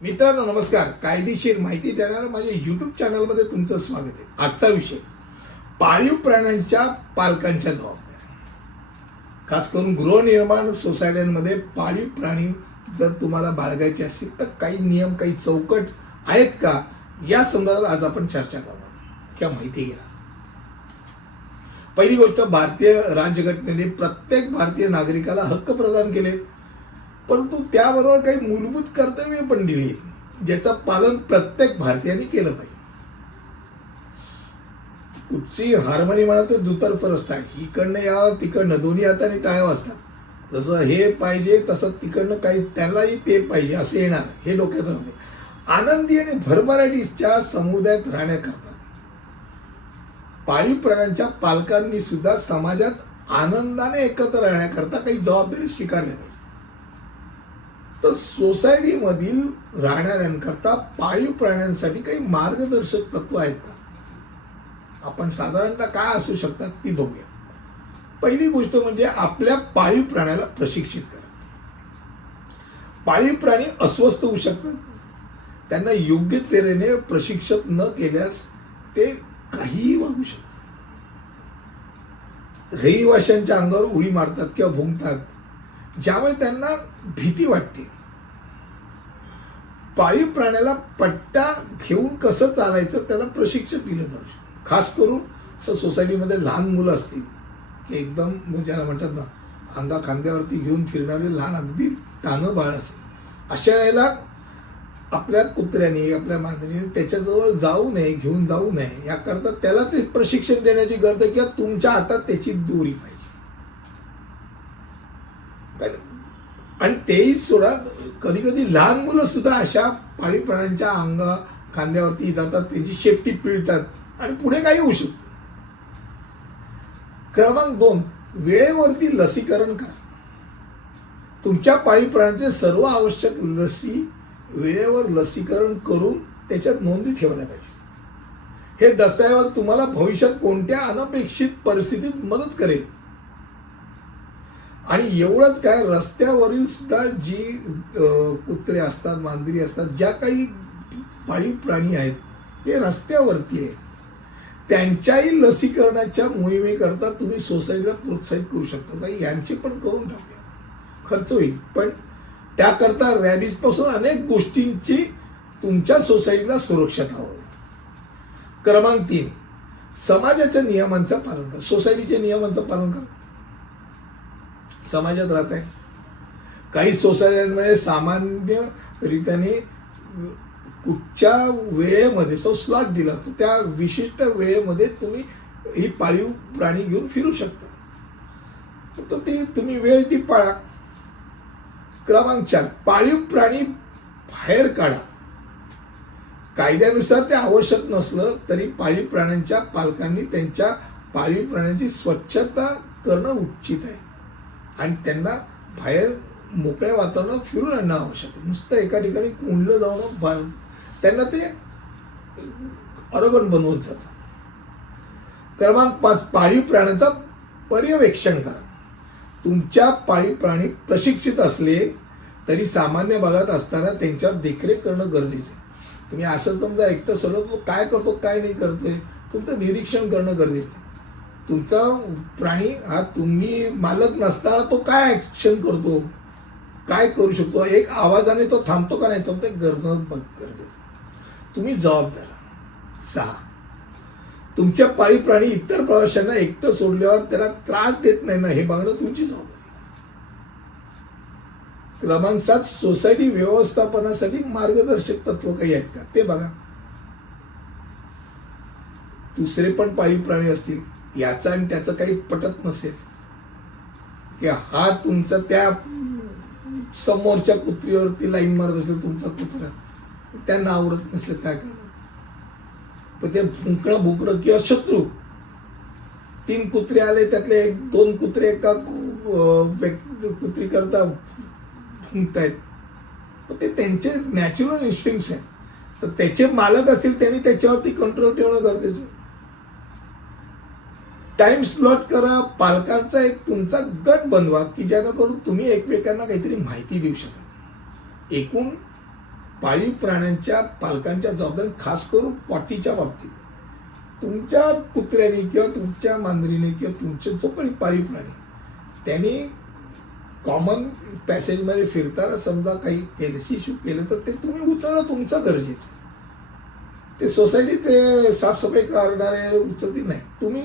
मित्रांनो नमस्कार. कायदेशीर माहिती देणाऱ्या माझ्या युट्यूब चॅनलमध्ये तुमचं स्वागत आहे. आजचा विषय पाळीव प्राण्यांच्या पालकांच्या जबाबदाऱ्या. खास करून गृहनिर्माण सोसायट्यांमध्ये पाळीव प्राणी जर तुम्हाला बाळगायचे असतील तर काही नियम काही चौकट आहेत का? या संदर्भात आज आपण चर्चा करणार किंवा माहिती घेणार पहिली गोष्ट भारतीय राज्यघटनेने प्रत्येक भारतीय नागरिकाला हक्क प्रदान केलेत. परंतु त्याबरोबर काही मूलभूत कर्तव्य पण दिली. ज्याचं पालन प्रत्येक भारतीयांनी केलं पाहिजे. कुठची हार्मोनी म्हणा तर दुतर्फ रस्ता आहे. इकडनं या तिकडनं दोन्ही हाताने टाळ्या वाजतात. जसं हे पाहिजे तसं तिकडनं काही त्यालाही ते पाहिजे असं येणार. हे डोक्यात राहते आनंदी आणि भरभराटीच्या समुदायात राहण्याकरता पाळीव प्राण्यांच्या पालकांनी सुद्धा समाजात आनंदाने एकत्र राहण्याकरता काही जबाबदारी स्वीकारल्या तर सोसायटीमधील राहणाऱ्यांकरता पाळीव प्राण्यांसाठी काही मार्गदर्शक तत्व आहेत का? आपण साधारणतः काय असू शकतात ती बघूया. पहिली गोष्ट म्हणजे आपल्या पाळीव प्राण्याला प्रशिक्षित करा. पाळीव प्राणी अस्वस्थ होऊ शकतात. त्यांना योग्य तऱ्हेने प्रशिक्षित न केल्यास ते काहीही वागू शकतात. रहिवाशांच्या अंगावर उडी मारतात किंवा भुंकतात. ज्यामुळे त्यांना भीती वाटते पाळीव प्राण्याला पट्टा घेऊन कसं चालायचं त्याला प्रशिक्षण दिलं जाऊ शकतं खास करून असं सोसायटीमध्ये लहान मुलं असतील की एकदम म्हणजे ज्याला म्हणतात ना अंगा खांद्यावरती घेऊन फिरणारे लहान अगदी तानं बाळ असेल. अशा वेळेला आपल्या कुत्र्याने आपल्या मांजरीने त्याच्याजवळ जाऊ नये घेऊन जाऊ नये याकरता त्याला ते प्रशिक्षण देण्याची गरज आहे किंवा तुमच्या हातात त्याची दोरी पाहिजे कारण- आणि तेही सोडा कधी कधी लहान मुलं सुद्धा अशा पाळीव प्राण्यांच्या अंग खांद्यावरती जातात त्यांची शेपटी पिळतात आणि पुढे काही होऊ शकतं. क्रमांक दोन वेळेवरती लसीकरण करा. तुमच्या पाळीव प्राण्यांचे सर्व आवश्यक लसी वेळेवर लसीकरण करून त्याच्यात नोंदी ठेवल्या पाहिजे. हे दस्तऐवज तुम्हाला भविष्यात कोणत्या अनपेक्षित परिस्थितीत मदत करेल? आणि एवढंच काय रस्त्यावरील सुद्धा जी कुत्रे असतात मांजरी असतात ज्या काही पाळीव प्राणी आहेत ते रस्त्यावरती आहे त्यांच्याही लसीकरणाच्या मोहिमेकरता तुम्ही सोसायटीला प्रोत्साहित करू शकता. नाही यांचे पण करून टाकूया. खर्च होईल. पण त्याकरता रॅबीजपासून अनेक गोष्टींची तुमच्या सोसायटीला सुरक्षा हवं. क्रमांक तीन. समाजाच्या नियमांचं पालन करा. सोसायटीच्या नियमांचं पालन करा. समाजात राहत आहे. काही सोसायट्यांमध्ये सामान्यरित्याने अ, कुठच्या वेळेमध्ये तो स्लॉट दिला तर त्या विशिष्ट वेळेमध्ये तुम्ही ही पाळीव प्राणी घेऊन फिरू शकता. तर ती तुम्ही वेळ ती पाळा. क्रमांक चार पाळीव प्राणी बाहेर काढा. कायद्यानुसार ते आवश्यक नसलं तरी पाळीव प्राण्यांच्या पालकांनी त्यांच्या पाळीव प्राण्यांची स्वच्छता करणं उचित आहे. आणि त्यांना बाहेर मोकळ्या वातावरणात फिरून आणणं आवश्यक आहे. नुसतं एका ठिकाणी कोंडलं जाऊन बा- त्यांना ते अरोगण बनवत जातं. क्रमांक पाच पाळीव प्राण्यांचा पर्यवेक्षण करा. तुमच्या पाळीव प्राणी प्रशिक्षित असले तरी सामान्य भागात असताना त्यांच्यावर देखरेख करणं गरजेचं आहे. तुम्ही असं समजा एकटं सगळं तो काय करतो काय नाही करतोय तुमचं निरीक्षण करणं गरजेचं आहे. तुमचा प्राणी हा तुम्ही मालक नसताना तो काय ॲक्शन करतो? काय करू शकतो? एक आवाजाने तो थांबतो का नाही? थांबतो गरज बघ गरजेचं तुम्ही जबाबदार सहा. तुमच्या पाळीव प्राणी इतर प्रवाशांना एकटं सोडल्यावर त्याला त्रास देत नाही ना हे बघणं तुमची जबाबदारी. क्रमांक सात सोसायटी व्यवस्थापनासाठी मार्गदर्शक तत्व काही आहेत का? ते बघा. दुसरे पण पाळीव प्राणी असतील. याचा आणि त्याचं काही पटत नसेल. की हा तुमचा त्या समोरच्या कुत्रीवरती लाईन मारत असेल तुमचा कुत्रा. त्यांना आवडत नसेल काय करणार. पण ते भुंकणं भुंकणं किंवा शत्रू. तीन कुत्रे आले त्यातले एक दोन कुत्रे एका व्यक्ती कुत्री करता फुंकतायत ते त्यांचे नॅचरल इन्स्टिंक्ट आहेत. तर त्याचे मालक असतील त्यांनी त्याच्यावरती कंट्रोल ठेवणं गरजेचं टाइम स्लॉट करा पालकांचा एक तुमचा गट बनवा की जेणेकरून तुम्ही एकमेकांना काहीतरी माहिती देऊ शकाल. एकूण पाळीव प्राण्यांच्या पालकांच्या जबाबदारी खास करून पॉटीच्या बाबतीत. तुमच्या कुत्र्याने किंवा तुमच्या मांजरीने किंवा तुमचे जो पण पाळीव प्राणी त्याने कॉमन पॅसेजमध्ये फिरताना समजा काही केलं इश्यू केलं तर ते तुम्ही उचलणं तुमचं गरजेचं ते सोसायटीचे साफसफाई करणारे उचलतील नाही. तुम्ही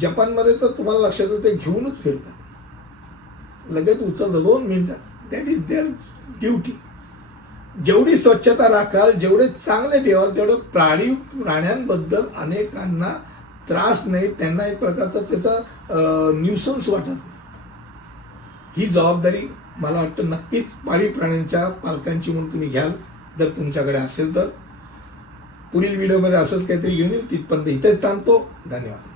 जपानमध्ये तर तुम्हाला लक्षात येतं ते घेऊनच फिरतात. लगेच उचलतं दोन मिनटात दॅट इज देअर ड्युटी जेवढी स्वच्छता राखाल जेवढे चांगले ठेवाल तेवढं प्राणी प्राण्यांबद्दल अनेकांना त्रास नाही त्यांना एक प्रकारचा त्याचा न्यूसन्स वाटत नाही. ही जबाबदारी मला वाटतं नक्कीच पाळीव प्राण्यांच्या पालकांची म्हणून तुम्ही घ्याल जर तुमच्याकडे असेल तर. पुढील व्हिडिओमध्ये असंच काहीतरी घेऊन येईल तिथपर्यंत इथेच थांबतो. धन्यवाद.